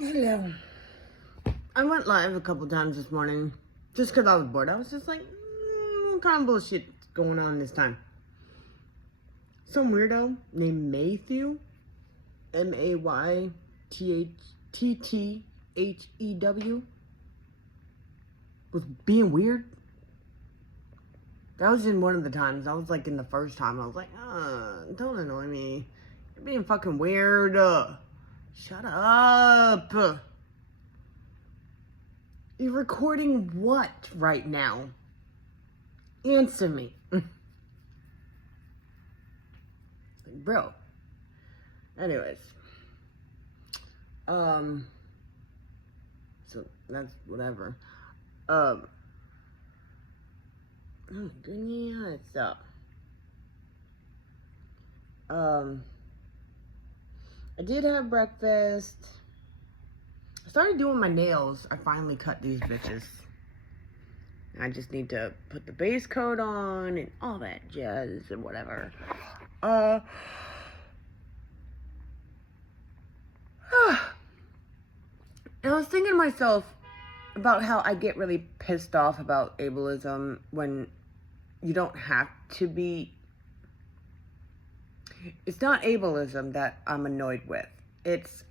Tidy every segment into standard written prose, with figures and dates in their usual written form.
Hello. I went live a couple times this morning just because I was bored. I was just like, what kind of bullshit is going on this time? Some weirdo named Maythew, Maytthew, was being weird. That was in one of the times. I was like in the first time. I was like, don't annoy me. You're being fucking weird. Shut up. You're recording what right now? Answer me. Bro. Anyways. So that's whatever. Oh goodness. I did have breakfast. I started doing my nails. I finally cut these bitches. I just need to put the base coat on and all that jazz and whatever. And I was thinking to myself about how I get really pissed off about ableism when you don't have to be. It's not ableism that I'm annoyed with. It's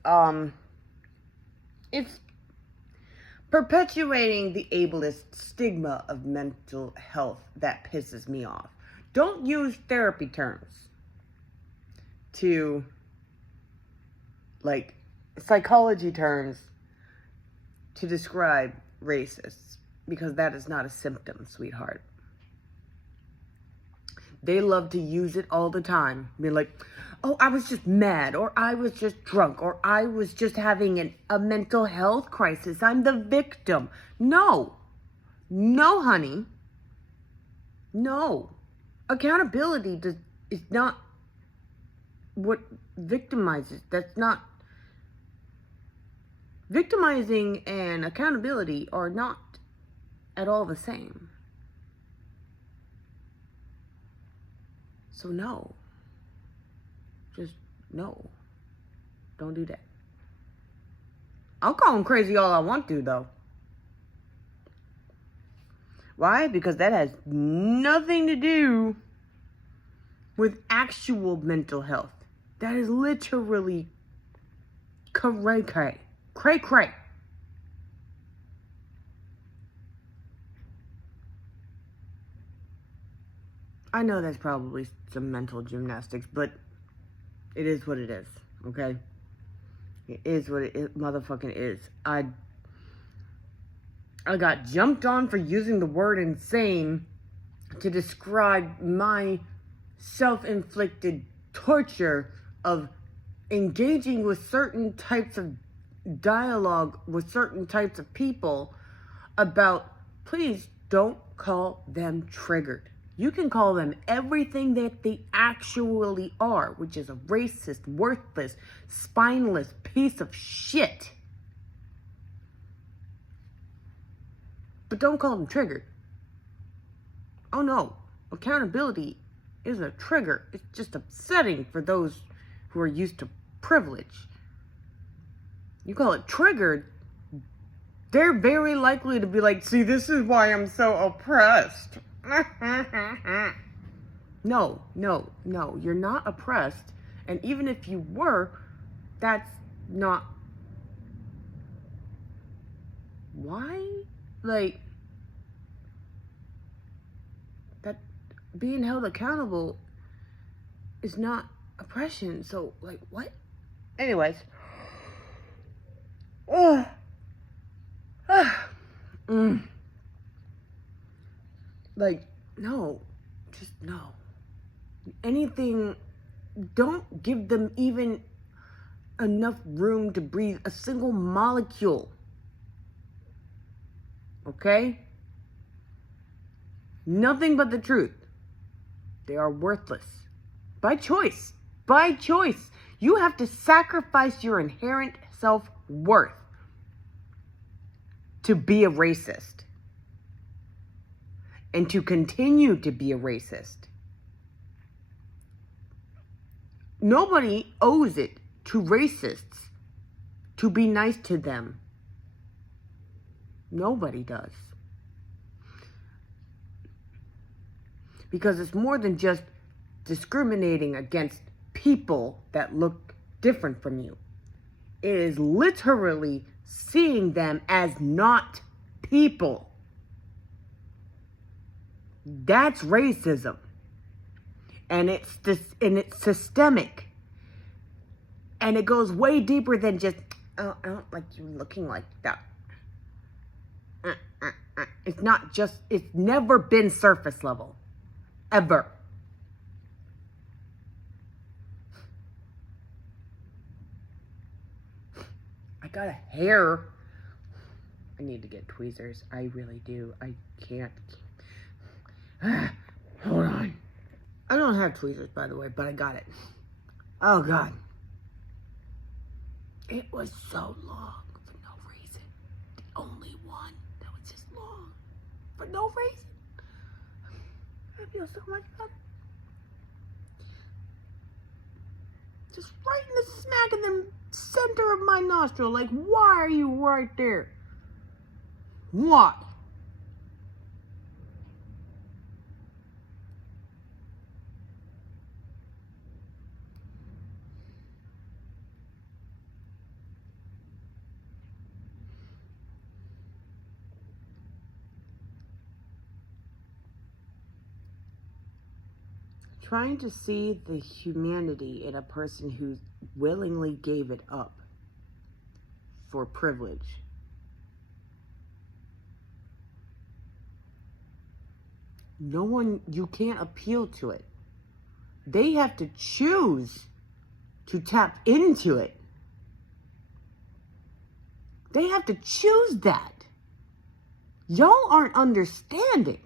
perpetuating the ableist stigma of mental health that pisses me off. Don't use therapy terms to, like, psychology terms to describe racists, because that is not a symptom, sweetheart. They love to use it all the time. Be like, oh, I was just mad, or I was just drunk, or I was just having a mental health crisis. I'm the victim. No, honey. No. Accountability is not what victimizes. That's not. Victimizing and accountability are not at all the same. So no. Just no. Don't do that. I'll call him crazy all I want to, though. Why? Because that has nothing to do with actual mental health. That is literally cray-cray. Cray-cray. I know that's probably some mental gymnastics, but it is what it is, okay? It is what it motherfucking is. I got jumped on for using the word insane to describe my self-inflicted torture of engaging with certain types of dialogue with certain types of people about, please don't call them triggered. You can call them everything that they actually are, which is a racist, worthless, spineless piece of shit. But don't call them triggered. Oh no, accountability is a trigger. It's just upsetting for those who are used to privilege. You call it triggered, they're very likely to be like, see, this is why I'm so oppressed. No, you're not oppressed. And even if you were, that's not. Why? Like, that being held accountable is not oppression. So, like, what? Anyways. Like, no, just no. Anything, don't give them even enough room to breathe a single molecule. Okay? Nothing but the truth. They are worthless. By choice. By choice. You have to sacrifice your inherent self-worth to be a racist. And to continue to be a racist. Nobody owes it to racists to be nice to them. Nobody does. Because it's more than just discriminating against people that look different from you. It is literally seeing them as not people. That's racism. And it's systemic. And it goes way deeper than just, oh, I don't like you looking like that. It's not just, it's never been surface level. Ever. I got a hair. I need to get tweezers. I really do. I can't. Hold on. I don't have tweezers, by the way, but I got it. Oh, God. It was so long for no reason. The only one that was just long for no reason. I feel so much better. Just right in the smack in the center of my nostril. Like, why are you right there? Why? Trying to see the humanity in a person who willingly gave it up for privilege. No one, you can't appeal to it. They have to choose to tap into it. They have to choose that. Y'all aren't understanding.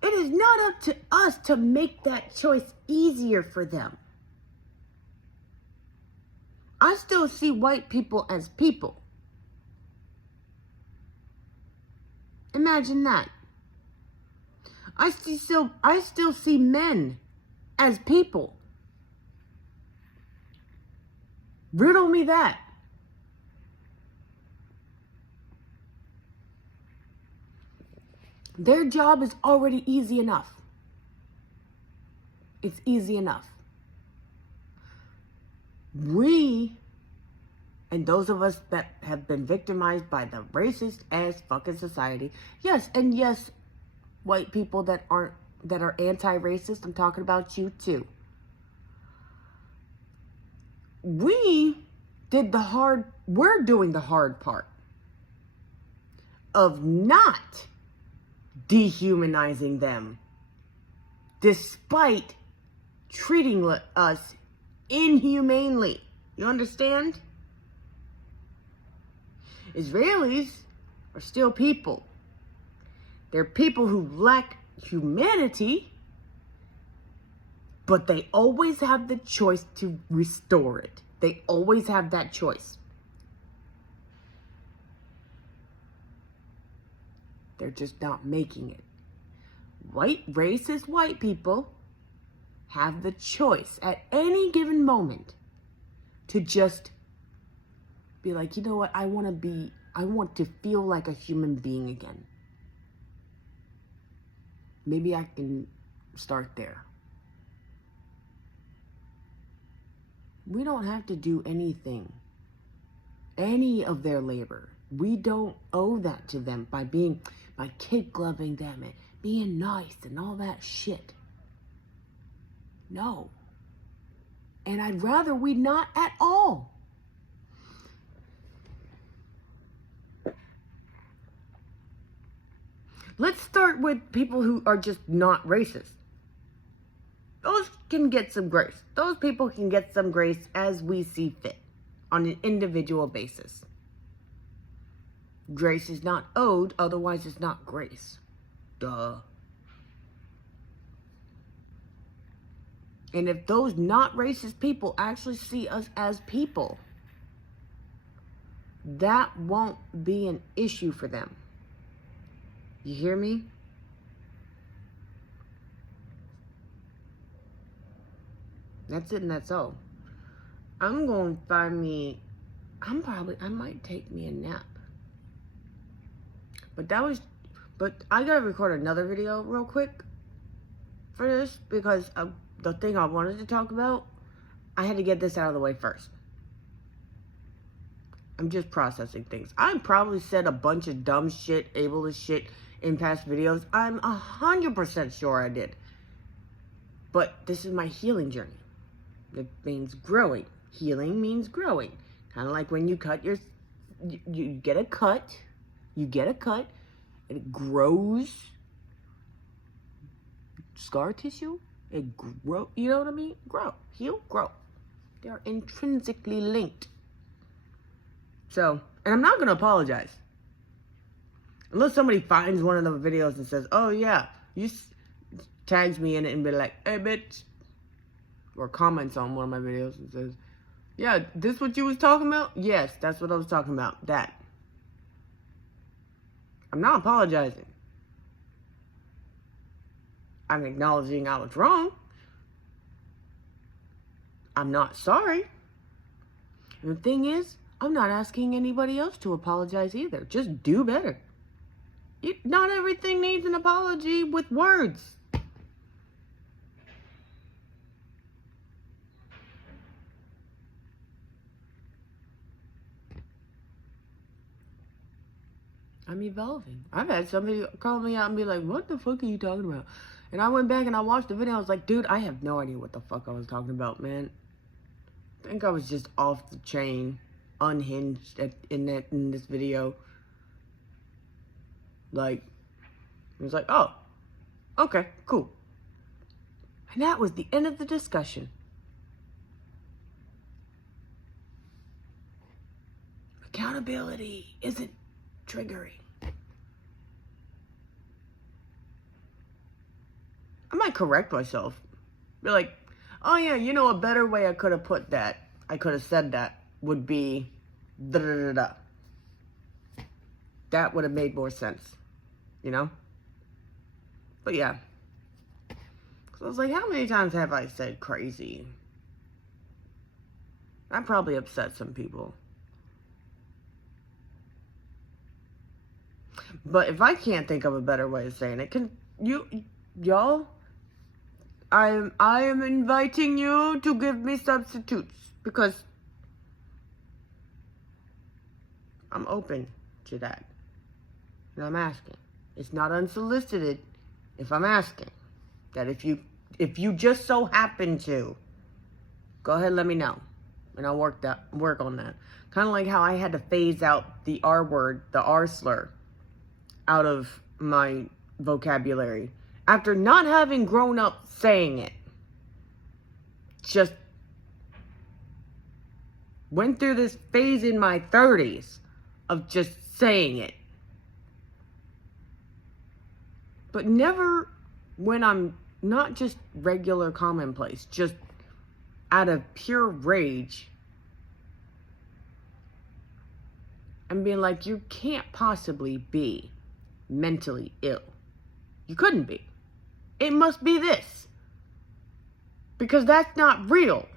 It is not up to us to make that choice easier for them. I still see white people as people. Imagine that. I still see men as people. Riddle me that. Their job is already easy enough. It's easy enough. We, and those of us that have been victimized by the racist ass fucking society, yes, and yes, white people that are anti-racist, I'm talking about you too. We're doing the hard part of not dehumanizing them, despite treating us inhumanely. You understand? Israelis are still people. They're people who lack humanity, but they always have the choice to restore it. They always have that choice. They're just not making it. Racist white people have the choice at any given moment to just be like, you know what, I want to feel like a human being again. Maybe I can start there. We don't have to do anything, any of their labor. We don't owe that to them by kid gloving them and being nice and all that shit. No. And I'd rather we not at all. Let's start with people who are just not racist. Those can get some grace. Those people can get some grace as we see fit on an individual basis. Grace is not owed, otherwise it's not grace. Duh. And if those not racist people actually see us as people, that won't be an issue for them. You hear me? That's it and that's all. I'm going to find me I might take me a nap. But I gotta record another video real quick for this, because the thing I wanted to talk about, I had to get this out of the way first. I'm just processing things. I probably said a bunch of dumb shit, ableist shit in past videos. I'm 100% sure I did. But this is my healing journey. It means growing. Healing means growing. Kind of like when you cut you get a cut. You get a cut, and it grows. Scar tissue, it grow. You know what I mean? Grow, heal, grow. They are intrinsically linked. So, and I'm not gonna apologize unless somebody finds one of the videos and says, "Oh yeah," tags me in it and be like, "Hey bitch," or comments on one of my videos and says, "Yeah, this what you was talking about?" Yes, that's what I was talking about. That. I'm not apologizing. I'm acknowledging I was wrong. I'm not sorry. And the thing is, I'm not asking anybody else to apologize either. Just do better. Not everything needs an apology with words. I'm evolving. I've had somebody call me out and be like, "What the fuck are you talking about?" And I went back and I watched the video. I was like, dude, I have no idea what the fuck I was talking about, man. I think I was just off the chain, unhinged in this video. Like, it was like, oh, okay, cool. And that was the end of the discussion. Accountability isn't triggering. I might correct myself. Be like, oh yeah, you know, a better way I could have put that, I could have said that, would be da da da da. That would have made more sense, you know? But yeah. So I was like, how many times have I said crazy? I probably upset some people. But if I can't think of a better way of saying it, can y'all? I am inviting you to give me substitutes, because I'm open to that. And I'm asking. It's not unsolicited if I'm asking. That if you just so happen to, go ahead, let me know. And I'll work on that. Kind of like how I had to phase out the R word, the R slur, out of my vocabulary after not having grown up saying it. Just went through this phase in my 30s of just saying it. But never when I'm not just regular commonplace, just out of pure rage. And being like, you can't possibly be mentally ill. You couldn't be. It must be this. Because that's not real.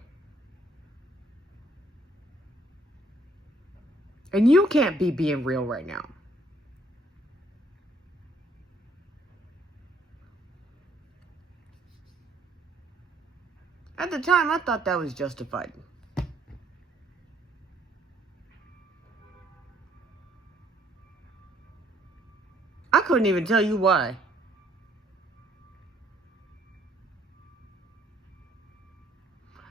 And you can't be being real right now. At the time, I thought that was justified. I couldn't even tell you why.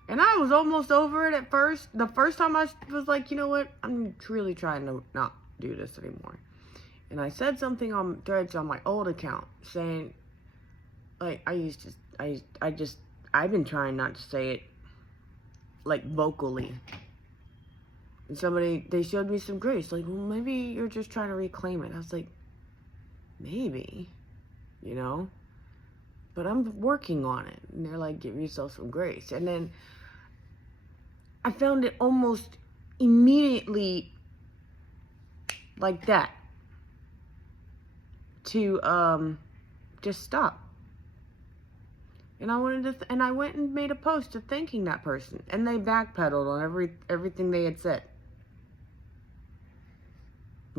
And I was almost over it at first. The first time I was like, you know what? I'm really trying to not do this anymore. And I said something on Threads on my old account saying, like, I've been trying not to say it, like, vocally. And they showed me some grace. Like, well, maybe you're just trying to reclaim it. I was like, maybe, you know? But I'm working on it. And they're like, give yourself some grace. And then I found it almost immediately like that to just stop. And I went and made a post of thanking that person, and they backpedaled on everything they had said.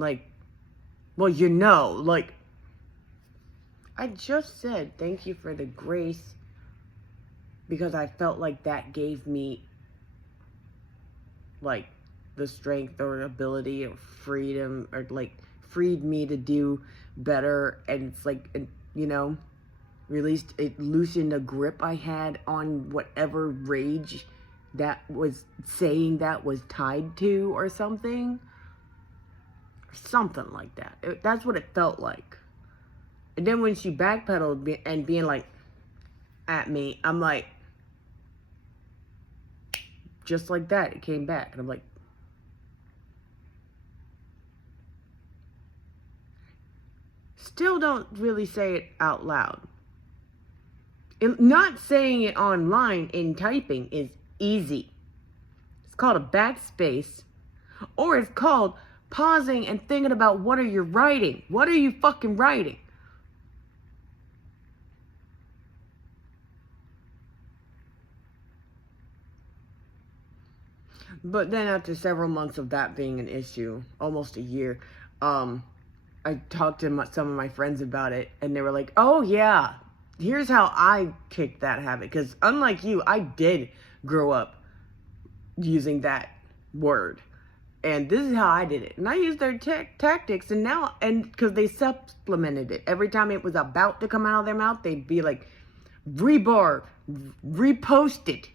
Like, well, you know, like, I just said thank you for the grace because I felt like that gave me, like, the strength or ability or freedom, or, like, freed me to do better. And it's like, you know, it loosened a grip I had on whatever rage that was saying that was tied to, or something. Something like that. That's what it felt like. And then when she backpedaled and being like, at me, I'm like, just like that, it came back. And I'm like, still don't really say it out loud. Not saying it online in typing is easy. It's called a backspace, or it's called pausing and thinking about what are you writing? What are you fucking writing? But then after several months of that being an issue, almost a year, I talked to some of my friends about it, and they were like, oh yeah, here's how I kicked that habit. Because unlike you, I did grow up using that word. And this is how I did it. And I used their tactics, and because they supplemented it. Every time it was about to come out of their mouth, they'd be like, rebar, repost it.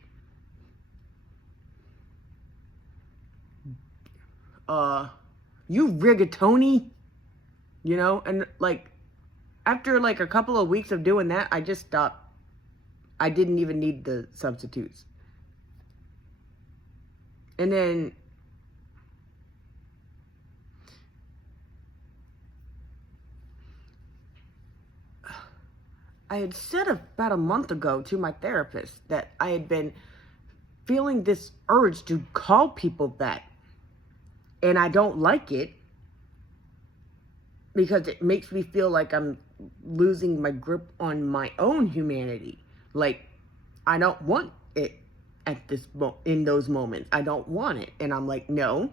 You rigatoni, you know. And like, after like a couple of weeks of doing that, I just stopped. I didn't even need the substitutes. And then I had said about a month ago to my therapist that I had been feeling this urge to call people that. And I don't like it because it makes me feel like I'm losing my grip on my own humanity. Like, I don't want it in those moments. I don't want it. And I'm like, no,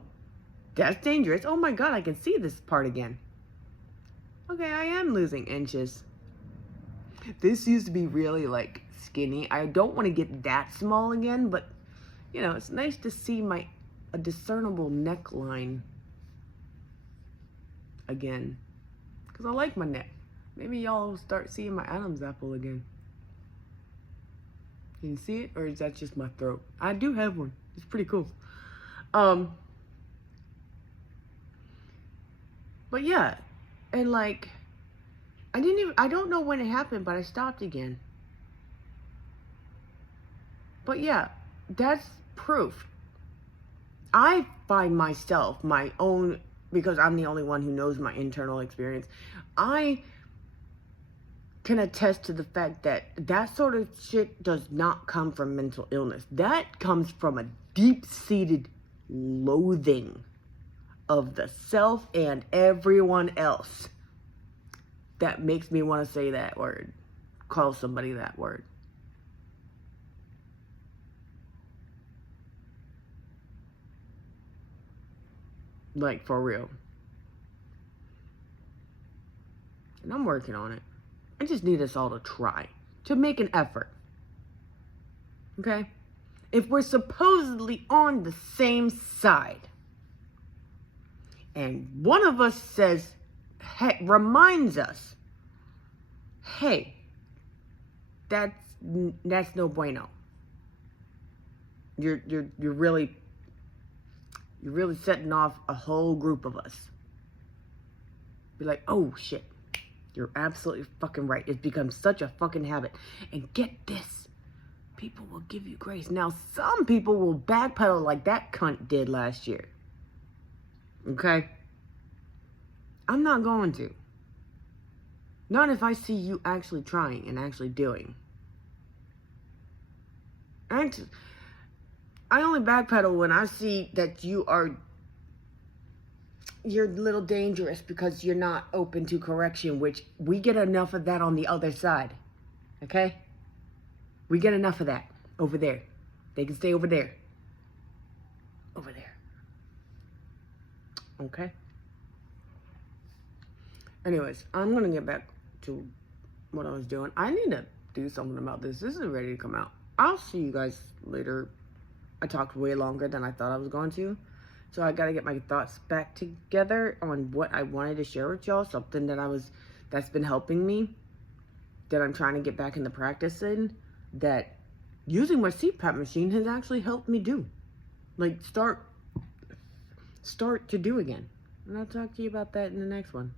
that's dangerous. Oh my God, I can see this part again. Okay, I am losing inches. This used to be really like skinny. I don't want to get that small again, but you know, it's nice to see a discernible neckline again, because I like my neck. Maybe y'all will start seeing my Adam's apple again. Can you see it, or is that just my throat? I do have one. It's pretty cool. But yeah, and like, I don't know when it happened, but I stopped again. But yeah, that's proof. I find myself, because I'm the only one who knows my internal experience, I can attest to the fact that that sort of shit does not come from mental illness. That comes from a deep-seated loathing of the self and everyone else that makes me want to say that word, call somebody that word. Like, for real. And I'm working on it. I just need us all to try, to make an effort. Okay? If we're supposedly on the same side, and one of us says, reminds us, hey, that's no bueno. You're really setting off a whole group of us. Be like, oh shit, you're absolutely fucking right. It's become such a fucking habit. And get this, people will give you grace. Now, some people will backpedal like that cunt did last year. Okay? I'm not going to. Not if I see you actually trying and actually doing. I only backpedal when I see that you're a little dangerous because you're not open to correction, which we get enough of that on the other side. Okay? We get enough of that over there. They can stay over there. Over there. Okay? Anyways, I'm going to get back to what I was doing. I need to do something about this. This is ready to come out. I'll see you guys later. I talked way longer than I thought I was going to. So I got to get my thoughts back together on what I wanted to share with y'all. Something that's been helping me, that I'm trying to get back into practice in, that using my CPAP machine has actually helped me do. Like, start to do again. And I'll talk to you about that in the next one.